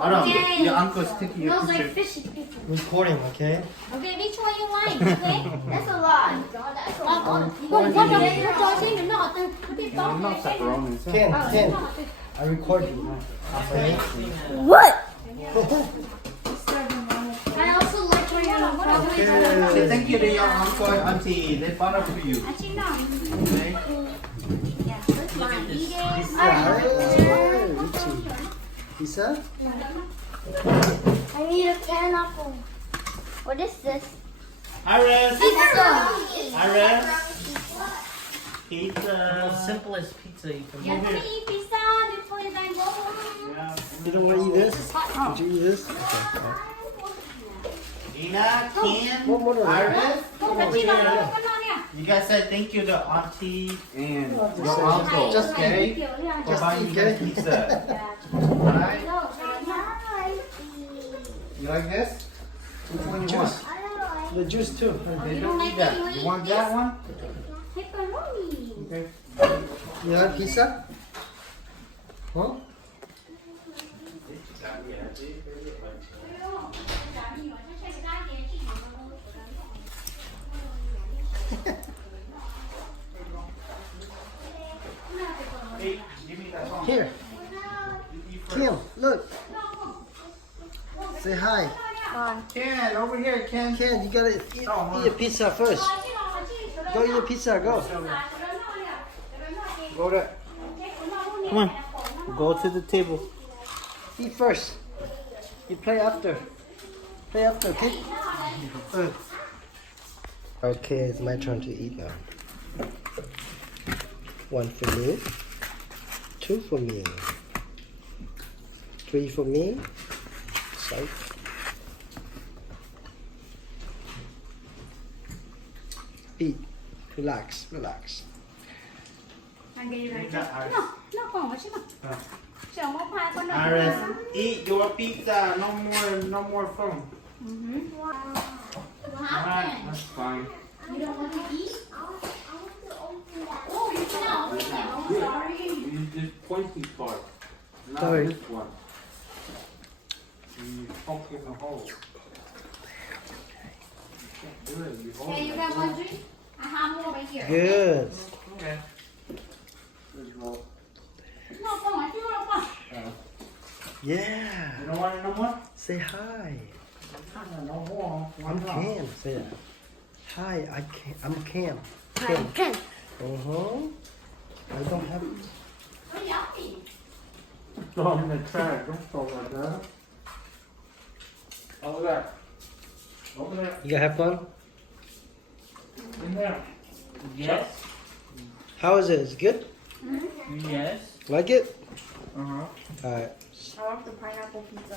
Oh no, your uncle's taking your Smells like picture. fishy people. Recording, okay? Okay, which one you like? Okay, that's a lot. That's a lot. No, not pepperoni. Ken, I record you. Okay? What? I also like when you're Say thank you to your uncle and auntie. They bought it for you. Actually, no. Okay? Yeah, that's mine. Eat it. Pizza? I need a pineapple. What is this? Iris! Pizza. Iris! The Pizza! simplest pizza you can You have make. to eat pizza before you guys go home. Yeah. You don't want to eat this? Would you eat this? Okay. Dina, Ken, What more? Iris, Không come phải over chi mà here. nó có non nha. You guys said thank you to auntie and your Just uncle, just okay? Kiểu như là For buying you guys pizza. Alright? You like this? Which one you want? The juice too. They don't eat that. You want that one? Pepperoni. Okay. You like pizza? Huh? Hey, give me that one. Here. Kim, look. Say hi. Ken, over here, Ken. Ken, you gotta eat a pizza first. Go eat a pizza, go. Go there. Come on. Go to the table. Eat first. You play after. Play after, okay? Okay, it's my turn to eat now. One for me. Two for me. Three for me. Psych. Eat. Relax, relax. Nó còn ở chứ mà. Chờ một hai con nữa. Iris, eat your pizza. No more phone. Alright, that's fine. You don't want to eat? Oh, you know. I'm sorry. Use this pointy part. Not Sorry. this one. You poke in the hole. You can't do it. You hold Okay, you it got like one drink? I have more right here. Good. that. Okay. Just roll. No, come on. You want one? Yeah. You don't want it no more? Say hi. No more. I'm Cam. Say that. Hi, I'm Cam. Cam. Ken. I don't have. What yummy. Throw in the trash. Don't throw like that. Over there. Over there. You gonna have fun? In there. Yes. How is it? Is it good? Yes. Like it? Uh-huh. Alright. I want the pineapple pizza.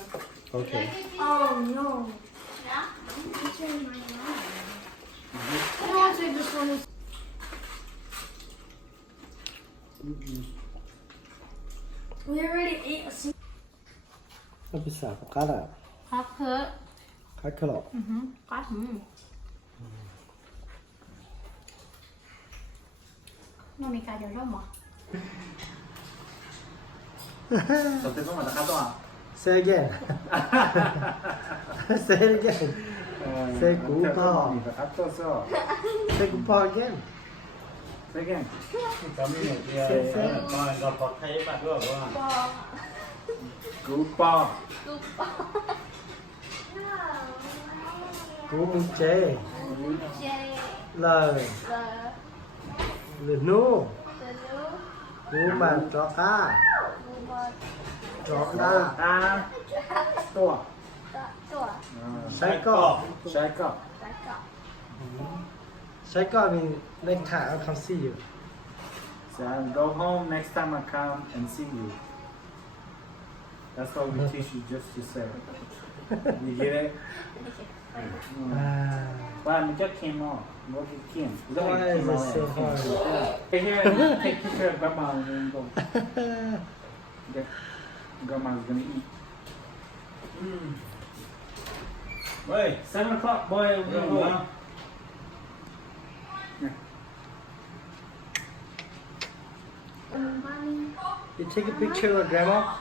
Okay. Oh no. Yeah? It's in my mouth. I don't want to take this one. We already ate a single. Nó bị xả của cá à? Half cut. Cá cơ lọ. Cá. Nóมีcáเดียวร่มเหรอ Dlatego ma taka doa. Say again. Say it again. Say goodbye. Say goodbye again. Say again. ก็มีหมดเลยก็ปลอดภัยแบบด้วยว่า Good ball. Cú mình chê. J. Lời. Lời nu. Cú mà cho cá. Cho cá. Ta. Tua. Sấy cọ. Trái cọ. Sấy cọ mình lên thả ở không see you. So go home next time I come and see you. That's what we teach you just to say. You get it? Wow, we just came off. What you came? Why is it so hard? Hey, here, take picture of grandma and then go. Okay. Grandma's gonna eat. Wait, 7 o'clock, boy. We're gonna go. You take a picture of grandma?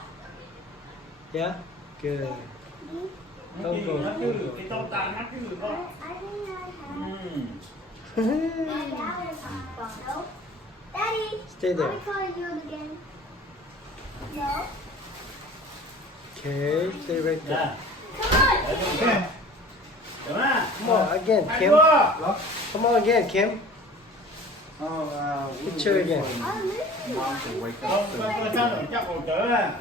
Yeah? Good. Nó kỳ nó cứ cái tông tàn nó cứ có. I think I have. Ừ. My dad is on photo. Daddy, Stay there. are we calling you again? No. Okay, stay right there. Dạ. Come on. Để dùng cái. Đúng không? Come on, again, Hai Kim. đứa. Come on again, Kim. Picture again. I'm listening. Mom to wake Không, up. có sao được chắc cổ trở à.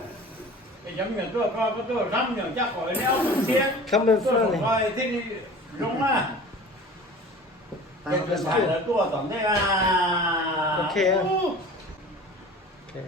Cái giống như tôi coi có tôi răm nhờ chắc khỏi đeo thường xuyên. Come in Tôi front. không coi thích đúng à. Cái phải là tôi tổng thế là. Okay. Okay.